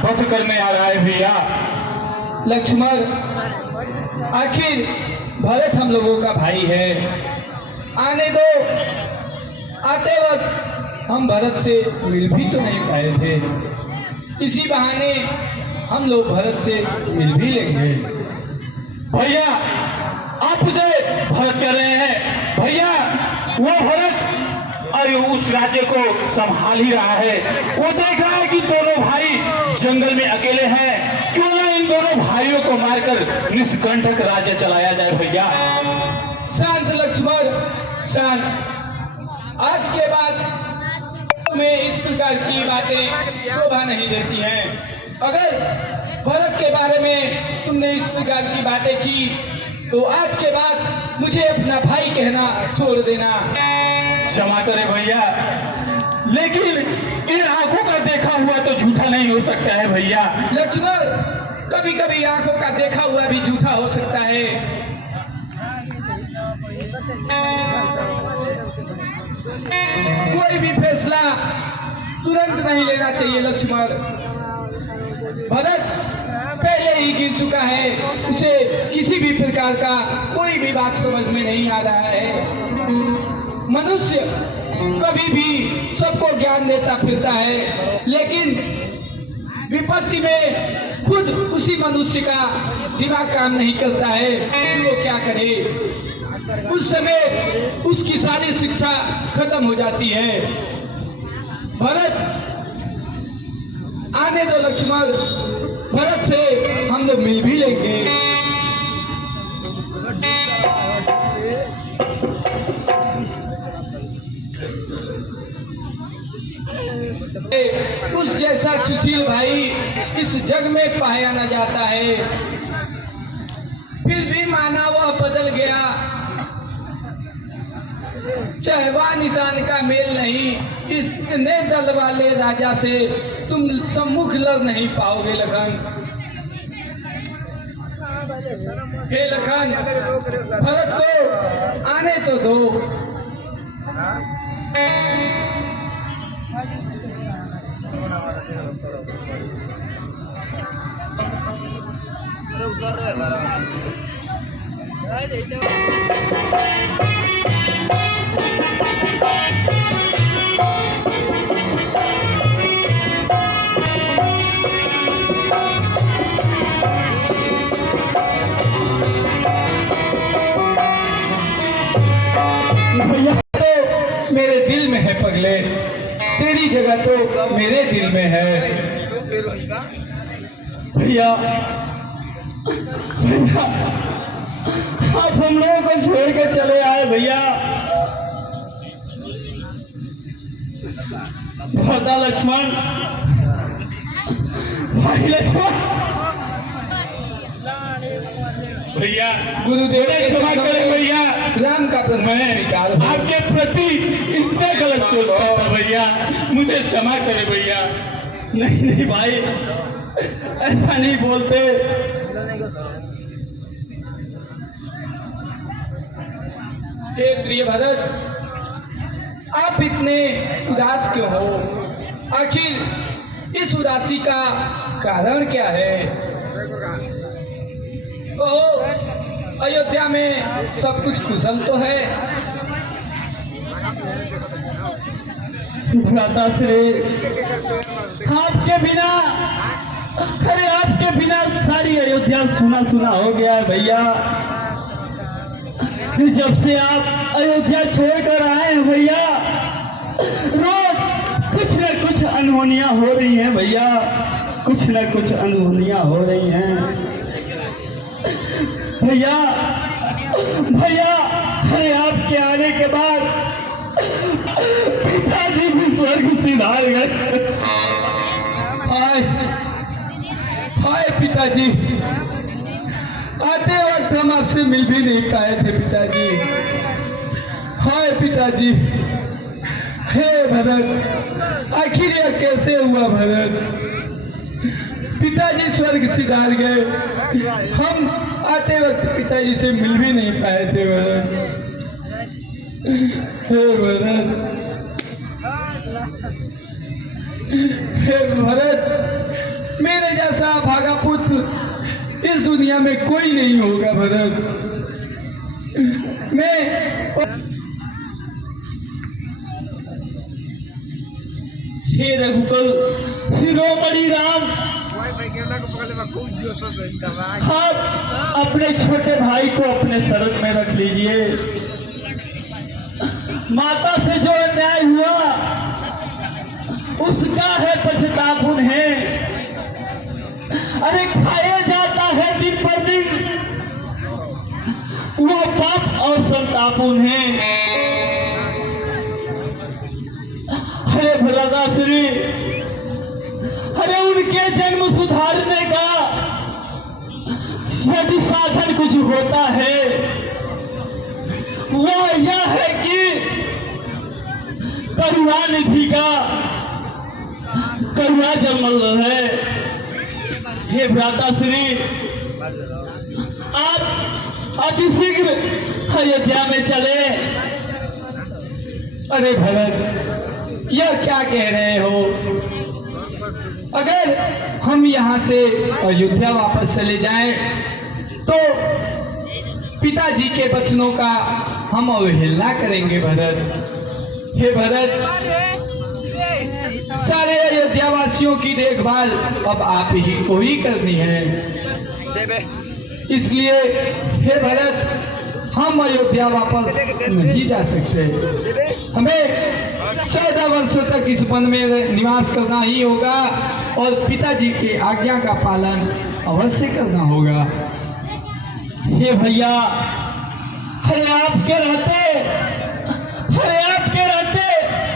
वध करने आ रहा है भैया। लक्ष्मण, आखिर भरत हम लोगों का भाई है, आने दो। आते वक्त हम भरत से मिल भी तो नहीं पाए थे, इसी बहाने हम लोग भरत से मिल भी लेंगे। भैया आप मुझे भरत कह रहे हैं? भैया वो भरत अरे उस राज्य को संभाल ही रहा है। वो देख रहा है कि दोनों भाई जंगल में अकेले हैं, क्यों ना इन दोनों भाइयों को मारकर निष्कंटक राज्य चलाया जाए। भैया शांत लक्ष्मण, शांत। आज के बाद में इस प्रकार की बातें शोभा नहीं देती हैं। अगर भरत के बारे में तुमने इस प्रकार की बातें की तो आज के बाद मुझे अपना भाई कहना छोड़ देना। क्षमा करे भैया, लेकिन इन आंखों का देखा हुआ तो झूठा नहीं हो सकता है भैया। लक्ष्मण, कभी कभी आंखों का देखा हुआ भी झूठा हो सकता है। कोई भी फैसला तुरंत नहीं लेना चाहिए लक्ष्मण। भरत पहले ही गिर चुका है, उसे किसी भी प्रकार का कोई भी बात समझ में नहीं आ रहा है। मनुष्य कभी भी सबको ज्ञान देता फिरता है, लेकिन विपत्ति में खुद उसी मनुष्य का दिमाग काम नहीं करता है कि वो क्या करे। उस समय उसकी सारी शिक्षा खत्म हो जाती है। भरत आने दो लक्ष्मण, भरत से हम लोग मिल भी लेंगे। उस जैसा सुशील भाई इस जग में पाया न जाता है। फिर भी माना वह बदल गया, चहवा निशान का मेल नहीं। इतने दल वाले राजा से तुम सम्मुख लड़ नहीं पाओगे लखन। हे लखन, भरत को आने तो दो। भैया तो मेरे दिल में है पगले, तेरी जगह तो मेरे दिल में है। भैया भैया आप हम लोगों को छोड़ के चले आए भैया। भरता लक्ष्मण, भाई लक्ष्मण, भैया गुरुदेव क्षमा करें भैया। राम का मैं आपके प्रति इतना गलत सोचता था भैया, मुझे क्षमा करें भैया। नहीं नहीं भाई, ऐसा नहीं बोलते। हे प्रिय भरत, आप इतने उदास क्यों हो? आखिर इस उदासी का कारण क्या है? ओह, अयोध्या में सब कुछ कुशल तो है। भ्राताश्री, आपके बिना, अरे आपके बिना सारी अयोध्या सुना सुना हो गया है भैया। जब से आप अयोध्या छोड़कर आए हैं भैया, रोज कुछ न कुछ अनहोनियां हो रही हैं भैया, कुछ न कुछ अनहोनियां हो रही हैं भैया। भैया अरे आपके आने के बाद पिताजी भी स्वर्ग सिधार गए। हाय हाय पिताजी, आते वक्त हम आपसे मिल भी नहीं पाए थे पिताजी। हाय पिताजी। हे भरत, आखिर यह कैसे हुआ भरत? पिताजी स्वर्ग सिधार गए, हम आते वक्त पिताजी से मिल भी नहीं पाए थे भरत। हे भरत, हे भरत, मेरे दुनिया में कोई नहीं होगा भरत। मैं हे रघुकुल शिरोमणि राम, आप अपने छोटे भाई को अपने शरण में रख लीजिए। माता से जो अन्याय हुआ उसका है पश्चाताप उन्हें। अरे खाया जाता है दिन पर दिन वो पाप और संताप उन्हें। अरे भरताश्री, अरे उनके जन्म सुधारने का यदि साधन कुछ होता है वो यह है कि करुणा निधि का करुणा जन्मल है। हे भ्राताश्री, आप अतिशीघ्र अयोध्या में चले। अरे भरत, यह क्या कह रहे हो? अगर हम यहाँ से अयोध्या वापस चले जाएं तो पिताजी के वचनों का हम अवहेलना करेंगे भरत। हे भरत, सारे अयोध्या वासियों की देखभाल अब आप ही को ही करनी है। इसलिए हे भरत, हम अयोध्या वापस नहीं जा सकते। हमें 14 वर्षों तक इस वन में निवास करना ही होगा और पिताजी की आज्ञा का पालन अवश्य करना होगा। हे भैया, अरे आपके रहते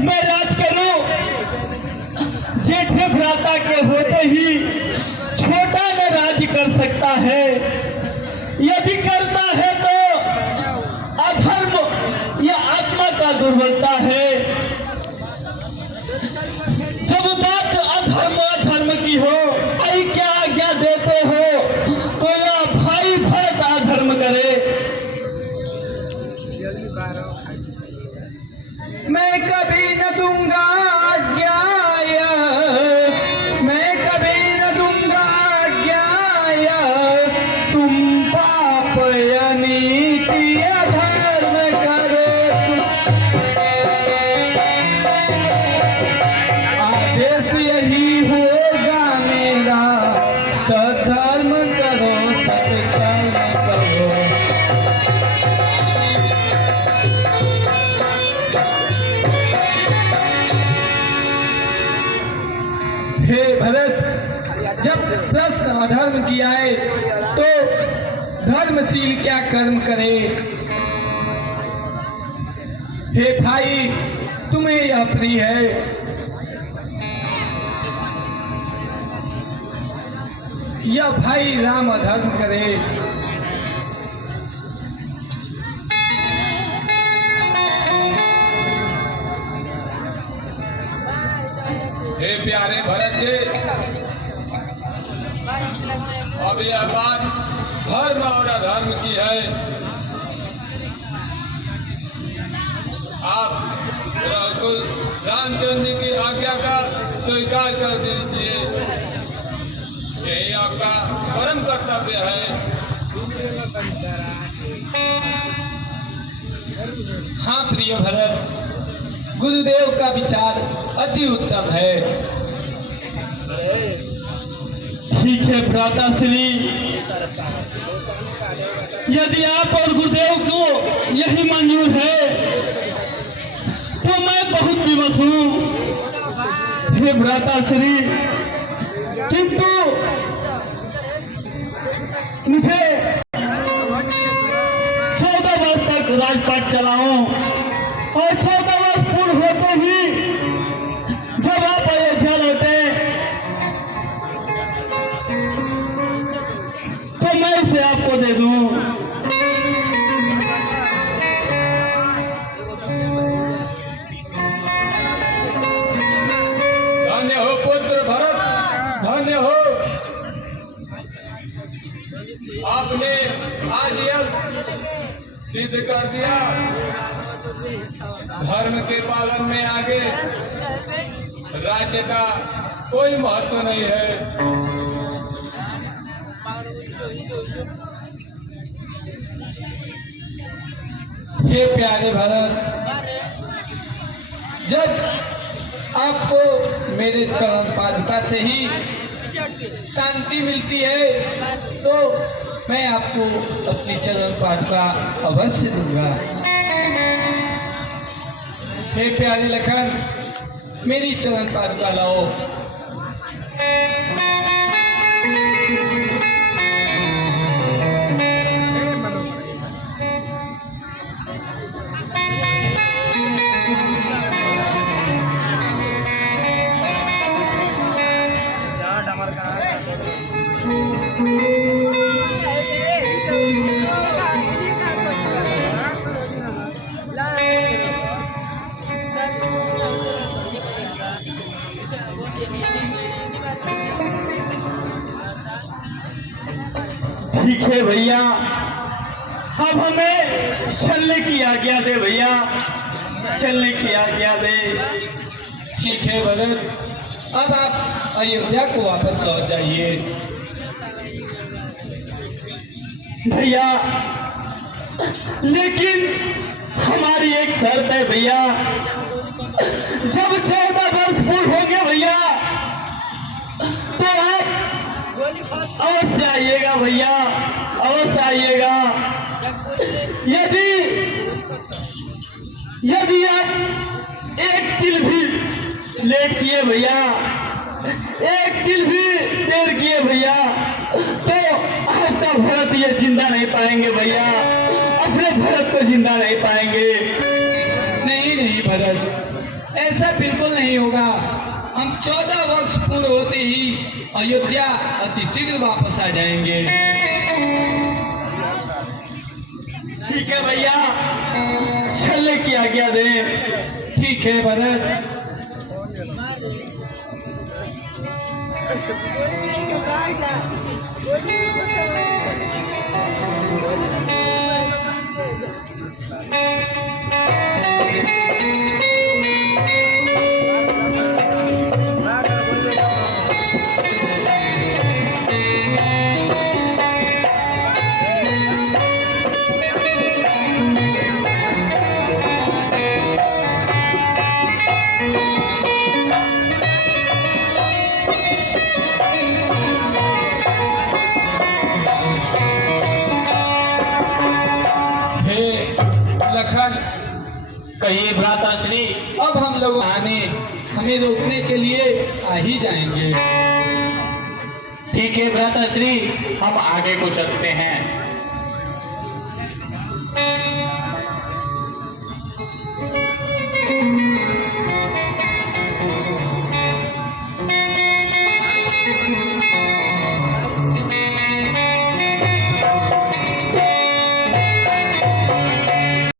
मैं राज करूं। जेठे भ्राता के होते ही छोटा न राज कर सकता है। यदि करता है तो अधर्म या आत्मा का दुर्बलता है। जब बात अधर्म की हो, भाई क्या आज्ञा देते हो तो यह भाई भरत अधर्म करे। मैं कभी न दूंगा आज्ञा, मैं कभी न दूंगा आज्ञा, तुम पाप या नीति अधर्म करो। आदेश यही होगा मेरा, सधर्म करो सत्कर्म करो। हे भरत, जब प्रश्न अधर्म की आए तो धर्मशील क्या कर्म करे? हे भाई, तुम्हें यह प्रिय है? यह भाई राम अधर्म करे। हे प्यारे भरत जी, अब यह बात धर्म और अधर्म की है। आप रघुकुल रामचंद्र की आज्ञा का स्वीकार कर दीजिए, यही आपका परम कर्तव्य है। हाँ प्रिय भरत, गुरुदेव का विचार अति उत्तम है। ठीक है भ्राताश्री, यदि आप और गुरुदेव को यही मंजूर है तो मैं बहुत विवश हूँ। हे भ्राताश्री, किंतु मुझे 14 वर्ष तक राजपाट चलाऊं और 14 वर्ष पूर्ण होते ही जब आप अयोध्या लौटे तो मैं उसे आपको दे दूं। धन्य हो पुत्र भरत, धन्य हो। आपने आज यह सिद्ध कर दिया, धर्म के पालन में आगे राज्य का कोई महत्व नहीं है। हे प्यारे भरत, जब आपको मेरे चरण पादुका से ही शांति मिलती है तो मैं आपको अपनी चरण पादुका अवश्य दूंगा। हे प्यारे लखन, मेरी चरण पादुका लाओ। ठीक है भैया, अब हमें चलने की आज्ञा दे भैया, चलने की आज्ञा दे। ठीक है भरत, अब आप अयोध्या को वापस लौट जाइए। भैया लेकिन हमारी एक शर्त है भैया, जब 14 वर्ष पूर्ण होंगे भैया तो आप अवश्य आइएगा भैया, अवश्य आइएगा। यदि आप एक तिल भी लेट किए भैया, एक तिल भी देर किए भैया तो आपका भरत ये जिंदा नहीं पाएंगे भैया, अपने भरत को जिंदा नहीं पाएंगे। नहीं नहीं भरत, ऐसा बिल्कुल नहीं होगा। हम 14 वर्ष पूर्ण होते ही अयोध्या अति शीघ्र वापस आ जाएंगे। ठीक है भैया, चलने की आज्ञा दें। ठीक है भरत। लखन, कहिए भ्राताश्री। अब हम लोग हमें रोकने के लिए आ ही जाएंगे। ठीक है भ्राताश्री, हम आगे को चलते हैं।